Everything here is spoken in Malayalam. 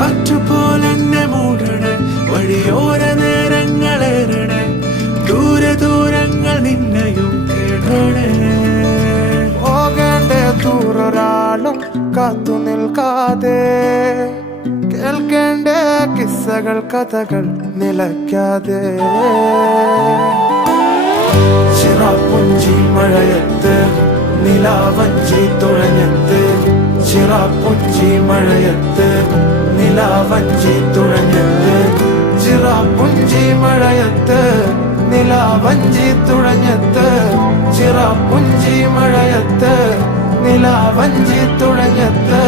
കാറ്റുപോലെന്നെ മൂടണേ വഴിയോര നേരങ്ങളേറണേ ദൂരെ ദൂരങ്ങൾ നിന്നെയും കേടണേ. പോകേണ്ട ദൂരൊരാളും കാത്തു നിൽക്കാതെ കേൾക്കേണ്ട കിസ്സകൾ കഥകൾ നിലയ്ക്കാതെ. ചിറാപ്പുഞ്ചി മഴയത്ത് നിലാവഞ്ചി തുഴഞ്ഞത്ത് ചിറാപ്പുഞ്ചി മഴയത്ത് മഴയത്ത് നിലാവഞ്ചി തുഴഞ്ഞത്ത് ചിറാപ്പുഞ്ചി മഴയത്ത് നിലാവഞ്ചി തുഴഞ്ഞത്ത്.